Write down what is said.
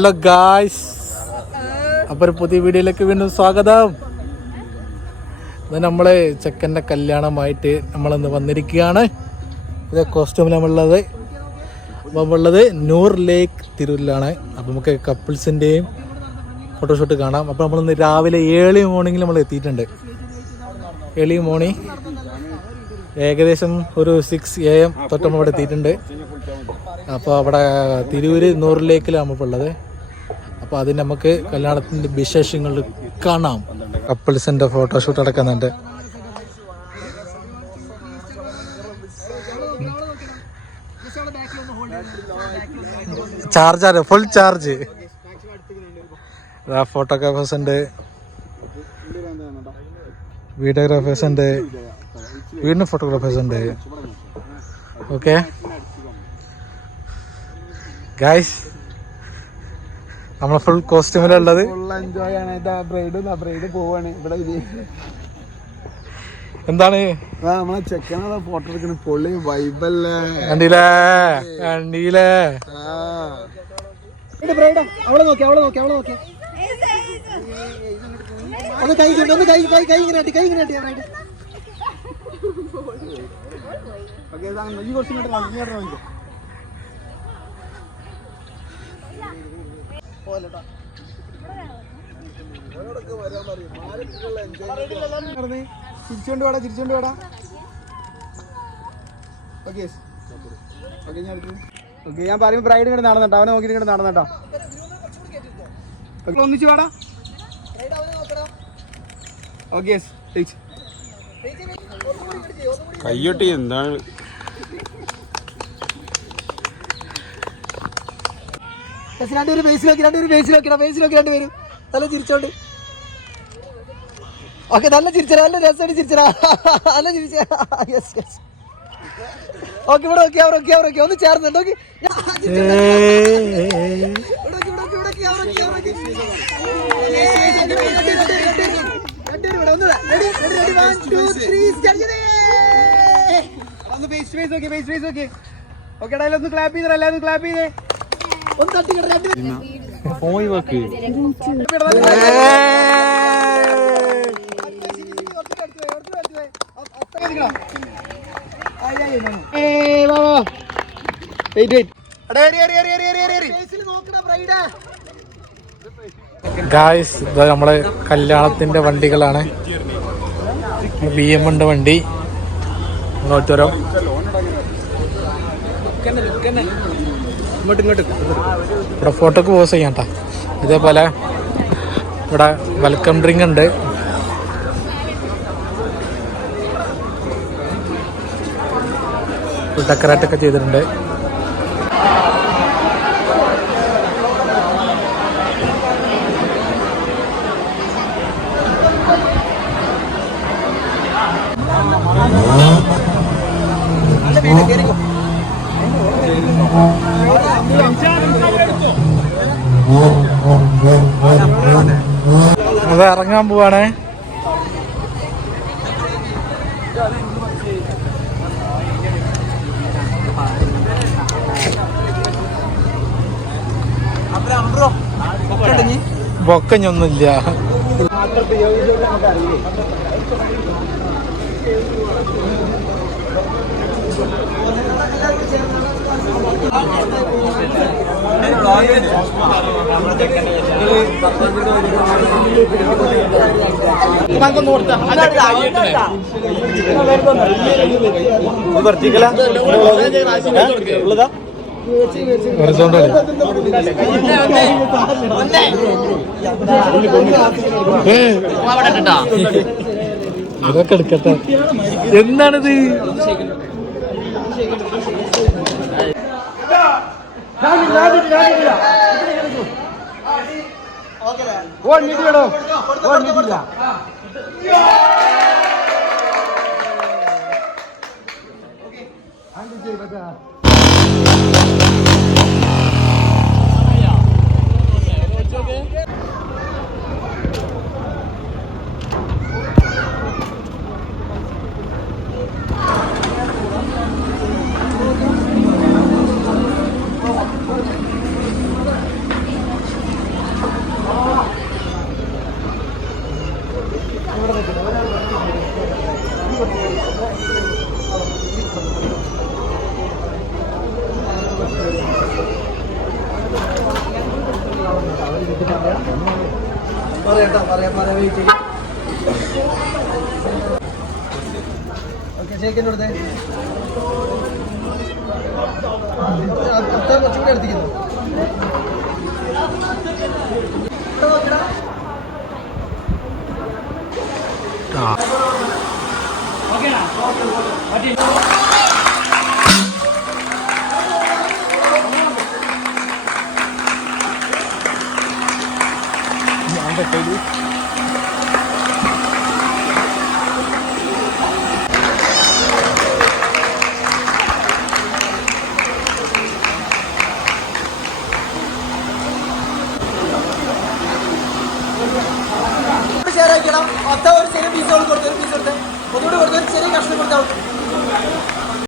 Hello guys അപ്പൊ ഒരു പുതിയ വീഡിയോയിലേക്ക് വീണ്ടും സ്വാഗതം. ഇത് നമ്മൾ ചെക്കന്റെ കല്യാണമായിട്ട് നമ്മളിന്ന് വന്നിരിക്കുകയാണ്. ഇത് കോസ്റ്റ്യൂമിൽ നമ്മളുള്ളത് അപ്പോൾ ഉള്ളത് നൂർ ലേക്ക് തിരൂരിലാണ്. അപ്പോൾ നമുക്ക് കപ്പിൾസിന്റെയും ഫോട്ടോഷൂട്ട് കാണാം. അപ്പോൾ നമ്മളിന്ന് രാവിലെ ഏഴ് മോർണിംഗിൽ നമ്മൾ എത്തിയിട്ടുണ്ട്. ഏർലി മോർണിംഗ് ഏകദേശം ഒരു സിക്സ് എ എം തൊട്ട് നമ്മൾ ഇവിടെ എത്തിയിട്ടുണ്ട്. അപ്പോൾ അവിടെ തിരൂര് നൂറിലേക്കിലാണ് നമ്മളിപ്പോൾ ഉള്ളത്. അപ്പോൾ അത് നമുക്ക് കല്യാണത്തിന്റെ വിശേഷങ്ങൾ കാണാം. കപ്പിൾസിന്റെ ഫോട്ടോഷൂട്ട് നടക്കുന്നുണ്ട്. ചാർജ് ഫുൾ ചാർജ് ഫോട്ടോഗ്രാഫേഴ്സ് ഉണ്ട്. വീഡിയോഗ്രാഫേഴ്സ് ഉണ്ട്. വീടിന് ഫോട്ടോഗ്രാഫേഴ്സ് ഉണ്ട്. ഓക്കെ ഗായ്സ് നമ്മളെ ഫുൾ കോസ്റ്റ്യൂമിലുള്ളത് ഫുൾ എൻജോയ് ആണ്. ഇതാ ബ്രൈഡ് ബ്രൈഡ് പോവാണ്. ഇവിടെ എന്താണ്? നമ്മളെ ചെക്കനാ ഫോട്ടോ എടുക്കണ. പൊള്ളി വൈബല്ലേ കണ്ടീലേ ബ്രൈഡാ അവളെ നോക്കി അവളെ നോക്കി അവളെ നോക്കി. ഒന്ന് കൈ ഒന്ന് കൈ കൈ കൈ ഇങ്ങനെ കൈ ഇങ്ങനെ ബ്രൈഡ് ഓക്കെ ഈ കുറച്ച് ഇങ്ങോട്ട് ഇങ്ങോട്ട് വാങ്ങിക്കോ ചിരിച്ചോണ്ട് വേടാ ചിരിച്ചോണ്ട് വേടാ. ഓക്കെ ഓക്കെ ഞാൻ ഓക്കെ ഞാൻ പറയുമ്പോൾ ബ്രൈഡ് ഇങ്ങോട്ട് നടന്നട്ടോ. അവനെ നോക്കിയിട്ട് ഇങ്ങോട്ട് നടന്നട്ടോ. ഒന്നിച്ച് വേടാ. ഓക്കെ കയ്യൊട്ടി എന്താണ്? രണ്ടുപേരും ബേസിൽ നോക്കി രണ്ടുപേരും ബേസിൽ നോക്കി രണ്ടുപേരും. നല്ല ചിരിച്ചോണ്ട്. ഓക്കെ നല്ല ചിരിച്ചരാ നല്ല രസമായിട്ട് ചിരിച്ചരാ നല്ല ചിരിച്ച. യെസ് യെസ് ഓക്കെ ഇവിടെ ഓക്കെ അവർ ഓക്കെ അവർ ഓക്കെ ഒന്ന് ചേർന്നുണ്ട് ഓക്കെ ഒന്ന് ക്ലാപ്പ് ചെയ്തോ എല്ലാവരും ക്ലാപ്പ് ചെയ്തേ. പോയി വെക്ക് ഗായ്സ് ഇത് നമ്മളെ കല്യാണത്തിന്റെ വണ്ടികളാണ്. ബി എം ഉണ്ട് വണ്ടി. ഇങ്ങോട്ടോരോ ഇവിടെ ഫോട്ടോക്ക് പോസ് ചെയ്യാം കേട്ടോ ഇതേപോലെ ഇവിടെ വെൽക്കം ഡ്രിങ്ക് ഉണ്ട്. ഡെക്കറേറ്റ് ഒക്കെ ചെയ്തിട്ടുണ്ട്. അത് ഇറങ്ങാൻ പോവാണേ. ബൊക്കഞ്ഞൊന്നുമില്ല ഹൊറിസോണ്ടൽ ഇതൊക്കെ എടുക്കട്ടെ എന്താണിത് ഓൾ നിധിയിടോ ഓൾ നിധിയില്ല ആണ്ടി ചെയ്യ് പറ്റാ പറയട്ടോ പറയാം പറയാം വെയിറ്റ് ചെയ്യും. ഓക്കെ ചേക്കിന്റെ അടുത്ത് അത്ര കുറച്ചുകൂടി അടുത്തിരിക്കുന്നു. ഓക്കെ ഓക്കെ ഷെയർ ആക്കണം. ഒത്ത ഒരു ചെറിയ പീസുകൾ കൊടുത്തു ഒരു പീസ് കൊടുത്ത് ഒന്നുകൂടി കൊടുത്ത് ചെറിയ കഷ്ണം കൊടുത്താൽ